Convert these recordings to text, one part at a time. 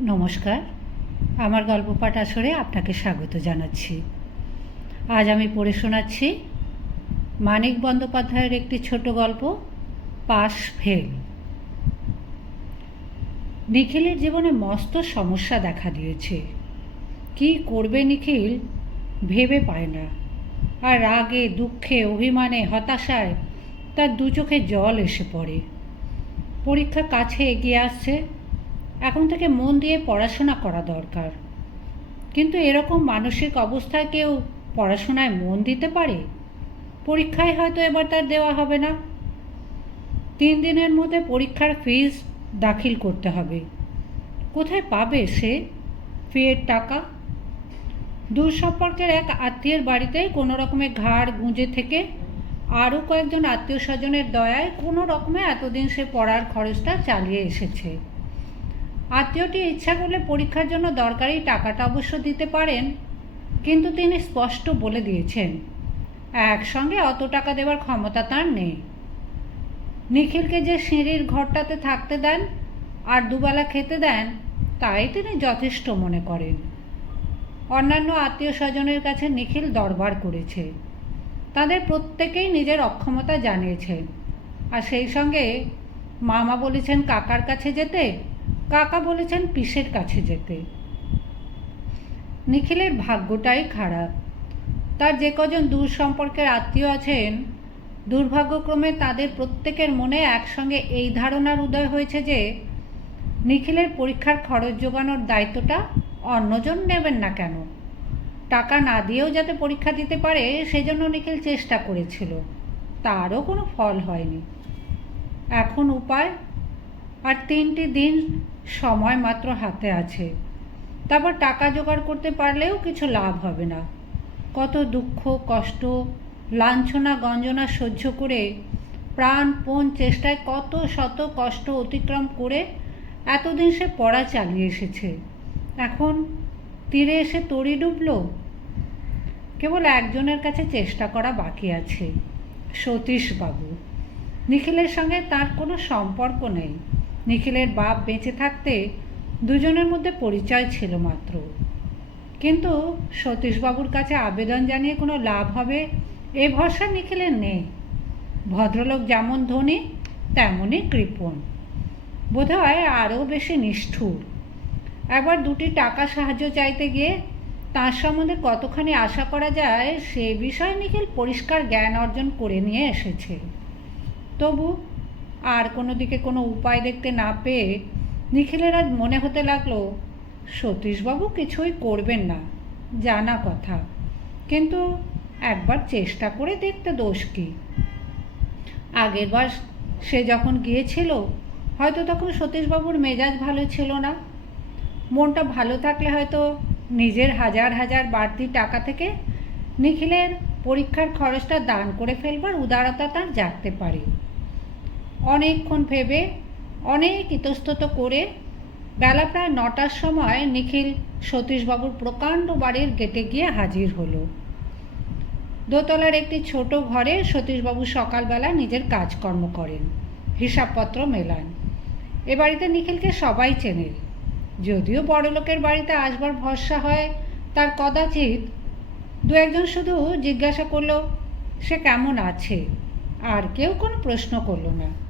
নমস্কার। আমার গল্প পাঠ আসরে আপনাকে স্বাগত জানাচ্ছি। আজ আমি পড়ে শোনাচ্ছি মানিক বন্দ্যোপাধ্যায়ের একটি ছোট গল্প, পাশ ফেল। নিখিলের জীবনে মস্ত সমস্যা দেখা দিয়েছে। কি করবে নিখিল ভেবে পায় না। আর রাগে, দুঃখে, অভিমানে, হতাশায় তার দু চোখে জল এসে পড়ে। পরীক্ষা কাছে এগিয়ে আসছে এখন থেকে মন দিয়ে পড়াশোনা করা দরকার। কিন্তু এরকম মানসিক অবস্থায় কেউ পড়াশোনায় মন দিতে পারে? পরীক্ষায় হয়তো এবার তার দেওয়া হবে না। তিন দিনের মধ্যে পরীক্ষার ফিজ দাখিল করতে হবে। কোথায় পাবে সে? ফিয়ের টাকা? দূর সম্পর্কের এক আত্মীয়ের বাড়িতে কোনো রকমের ঘাড় গুঁজে থেকে আরও কয়েকজন আত্মীয় স্বজনের দয়ায় কোনো রকমে এতদিন সে পড়ার খরচটা চালিয়ে এসেছে। আত্মীয়টি ইচ্ছা করলে পরীক্ষার জন্য দরকারি টাকাটা অবশ্য দিতে পারেন, কিন্তু তিনি স্পষ্ট বলে দিয়েছেন, একসঙ্গে অত টাকা দেওয়ার ক্ষমতা তার নেই। নিখিলকে যে সিঁড়ির ঘরটাতে থাকতে দেন আর দুবেলা খেতে দেন, তাই তিনি যথেষ্ট মনে করেন। অন্যান্য আত্মীয় স্বজনের কাছে নিখিল দরবার করেছে। তাদের প্রত্যেকেই নিজের অক্ষমতা জানিয়েছে। আর সেই সঙ্গে মামা বলেছেন, কাকার কাছে যেতে কাকা বলেছেন পিসের কাছে যেতে। নিখিলের ভাগ্যটাই খারাপ। তার যে কজন দূর সম্পর্কের আত্মীয় আছেন, দুর্ভাগ্যক্রমে তাদের প্রত্যেকের মনে একসঙ্গে এই ধারণার উদয় হয়েছে যে, নিখিলের পরীক্ষার খরচ জোগানোর দায়িত্বটা অন্যজন নেবেন না কেন? টাকা না দিয়েও যাতে পরীক্ষা দিতে পারে, সেজন্য নিখিল চেষ্টা করেছিল। তারও কোনো ফল হয়নি। এখন উপায় আর তিনটি দিন সময় মাত্র হাতে আছে। তারপর টাকা জোগাড় করতে পারলেও কিছু লাভ হবে না। কত দুঃখ, কষ্ট, লাঞ্ছনা, গঞ্জনা সহ্য করে প্রাণপণ চেষ্টায় কত শত কষ্ট অতিক্রম করে এতদিন সে পড়া চালিয়ে এসেছে। এখন তীরে এসে তরি ডুবল। কেবল একজনের কাছে চেষ্টা করা বাকি আছে, সতীশবাবু। নিখিলের সঙ্গে তার কোনো সম্পর্ক নেই। নিখিলের বাপ বেঁচে থাকতে দুজনের মধ্যে পরিচয় ছিল মাত্র। কিন্তু সতীশবাবুর কাছে আবেদন জানিয়ে কোনো লাভ হবে এ ভরসা নিখিলের নেই। ভদ্রলোক যেমন ধনী, তেমনই কৃপণ। বোধহয় আরও বেশি নিষ্ঠুর। একবার দুটি টাকা সাহায্য চাইতে গিয়ে তার সম্বন্ধে কতখানি আশা করা যায়, সে বিষয়ে নিখিল পরিষ্কার জ্ঞান অর্জন করে নিয়ে এসেছে। তবু আর কোনো দিকে কোনো উপায় দেখতে না পেয়ে নিখিলের আজ মনে হতে লাগল, সতীশবাবু কিছুই করবেন না, জানা কথা। কিন্তু একবার চেষ্টা করে দেখতে দোষ কী? আগের বার সে যখন গিয়েছিল, হয়তো তখন সতীশবাবুর মেজাজ ভালো ছিল না। মনটা ভালো থাকলে হয়তো নিজের হাজার হাজার বাড়তি টাকা থেকে নিখিলের পরীক্ষার খরচটা দান করে ফেলবার উদারতা তার জাগতে পারে। অনেকক্ষণ ভেবে অনেক ইতস্তত করে বেলা প্রায় নটার সময় নিখিল সতীশবাবুর প্রকাণ্ড বাড়ির গেটে গিয়ে হাজির হলো। দোতলার একটি ছোট ঘরে সতীশবাবু সকালবেলা নিজের কাজকর্ম করেন, হিসাবপত্র মেলান। এ বাড়িতে নিখিলকে সবাই চেনে যদিও বড়লোকের বাড়িতে আসবার ভরসা হয়, তার কদাচিৎ দু একজন শুধু জিজ্ঞাসা করল, সে কেমন আছে? আর কেউ কোনো প্রশ্ন করল না।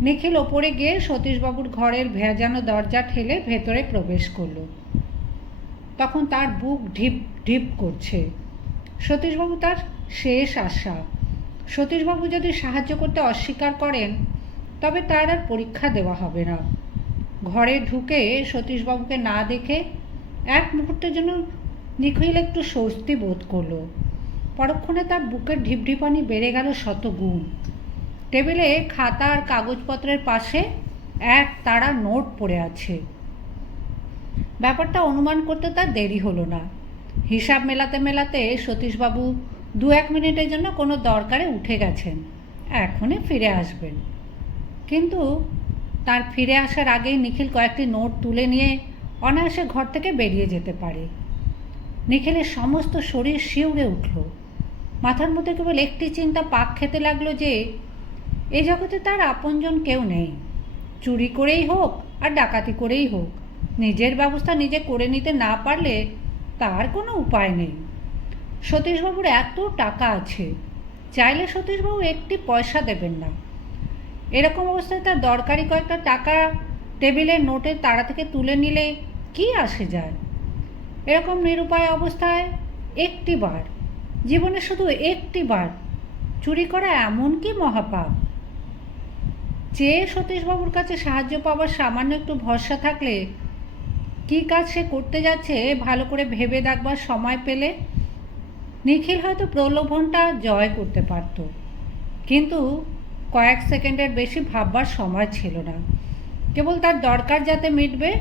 নিখিল ওপরে গিয়ে সতীশবাবুর ঘরের ভেজানো দরজা ঠেলে ভেতরে প্রবেশ করল। তখন তার বুক ঢিপ ঢিপ করছে। সতীশবাবু তার শেষ আশা। সতীশবাবু যদি সাহায্য করতে অস্বীকার করেন, তবে তার আর পরীক্ষা দেওয়া হবে না। ঘরে ঢুকে সতীশবাবুকে না দেখে এক মুহূর্তের জন্য নিখিল একটু স্বস্তি বোধ করল। পরক্ষণে তার বুকের ঢিপঢিপানি বেড়ে গেল শত গুণ টেবিলে খাতা আর কাগজপত্রের পাশে এক তারা নোট পড়ে আছে। ব্যাপারটা অনুমান করতে তার দেরি হলো না। হিসাব মেলাতে মেলাতে সতীশবাবু দু এক মিনিটের জন্য কোনো দরকারে উঠে গেছেন, এখনই ফিরে আসবেন। কিন্তু তার ফিরে আসার আগেই নিখিল কয়েকটি নোট তুলে নিয়ে অনায়াসে ঘর থেকে বেরিয়ে যেতে পারে। নিখিলের সমস্ত শরীর শিউরে উঠল। মাথার মধ্যে কেবল একটি চিন্তা পাক খেতে লাগল যে এ জগতে তার আপনজন কেউ নেই। চুরি করেই হোক আর ডাকাতি করেই হোক, নিজের ব্যবস্থা নিজে করে নিতে না পারলে তার কোনো উপায় নেই। সতীশবাবুর এত টাকা আছে, চাইলে সতীশবাবু একটি পয়সা দেবেন না। এরকম অবস্থায় তার দরকারি কয়েকটা টাকা টেবিলের নোটের তাড়া থেকে তুলে নিলে কি আসে যায়? এরকম নিরুপায় অবস্থায় একটি বার জীবনে শুধু একটি বার চুরি করা এমন কি মহাপাপ? চেয়ে সতীশবাবুর কাছে সাহায্য পাওয়ার সামান্য একটু ভরসা থাকলে কী কাজ সে করতে যাচ্ছে, ভালো করে ভেবে দেখবার সময় পেলে? নিখিল হয়তো প্রলোভনটা জয় করতে পারত। কিন্তু কয়েক সেকেন্ডের বেশি ভাববার সময় ছিল না। কেবল তার দরকার যাতে মিটবে,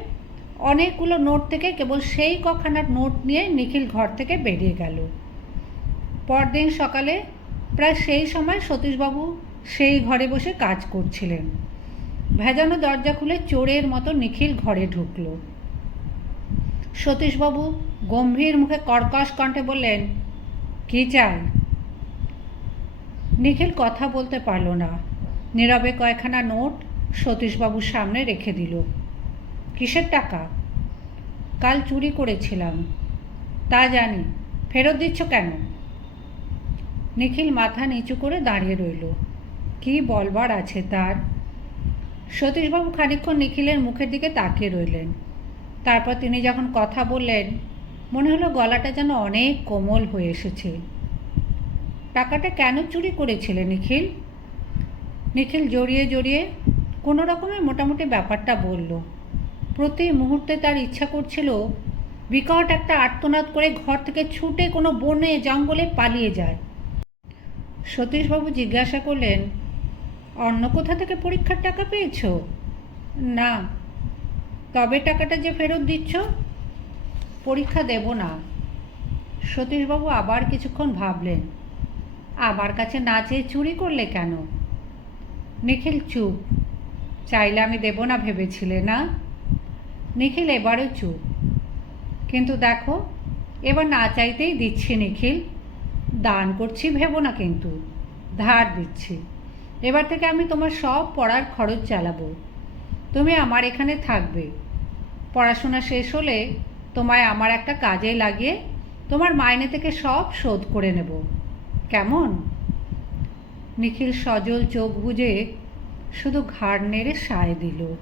অনেকগুলো নোট থেকে কেবল সেই কখানার নোট নিয়ে নিখিল ঘর থেকে বেরিয়ে গেল। পরদিন সকালে, প্রায় সেই সময় সতীশবাবু সেই ঘরে বসে কাজ করছিলেন। ভেজানো দরজা খুলে চোরের মতো নিখিল ঘরে ঢুকল। সতীশবাবু গম্ভীর মুখে কর্কশ কণ্ঠে বললেন, কি চাই? নিখিল কথা বলতে পারল না। নীরবে কয়েকখানা নোট সতীশবাবুর সামনে রেখে দিল। কিসের টাকা? কাল চুরি করেছিলাম। তা জানি। ফেরত দিচ্ছ কেন? নিখিল মাথা নিচু করে দাঁড়িয়ে রইল। কি বলবার আছে তার? সতীশবাবু খানিকক্ষণ নিখিলের মুখের দিকে তাকিয়ে রইলেন। তারপর তিনি যখন কথা বললেন, মনে হলো গলাটা যেন অনেক কোমল হয়ে এসেছে। টাকাটা কেন চুরি করেছিলে নিখিল? নিখিল জড়িয়ে জড়িয়ে কোনো রকমে মোটামুটি ব্যাপারটা বলল। প্রতি মুহূর্তে তার ইচ্ছা করছিল বিকট একটা আর্তনাদ করে ঘর থেকে ছুটে কোনো বনে, জঙ্গলে পালিয়ে যায়। সতীশবাবু জিজ্ঞাসা করলেন অন্য কোথা থেকে পরীক্ষার টাকা পেয়েছ? না। তবে টাকাটা যে ফেরত দিচ্ছ, পরীক্ষা দেব না। সতীশবাবু আবার কিছুক্ষণ ভাবলেন। আমার কাছে না চেয়ে চুরি করলে কেন? নিখিল চুপ। চাইলে আমি দেব না ভেবেছিলে, না? নিখিল এবারও চুপ। কিন্তু দেখো, এবার না চাইতেই দিচ্ছি নিখিল। দান করছি, ভেবো না কিন্তু। ধার দিচ্ছি। এবার থেকে আমি তোমার সব পড়ার খরচ চালাবো। তুমি আমার এখানে থাকবে। পড়াশোনা শেষ হলে তোমায় আমার একটা কাজে লাগিয়ে তোমার মাইনে থেকে সব শোধ করে নেব। কেমন? নিখিল সজল চোখ বুঝে শুধু ঘাড় নেড়ে সায় দিল।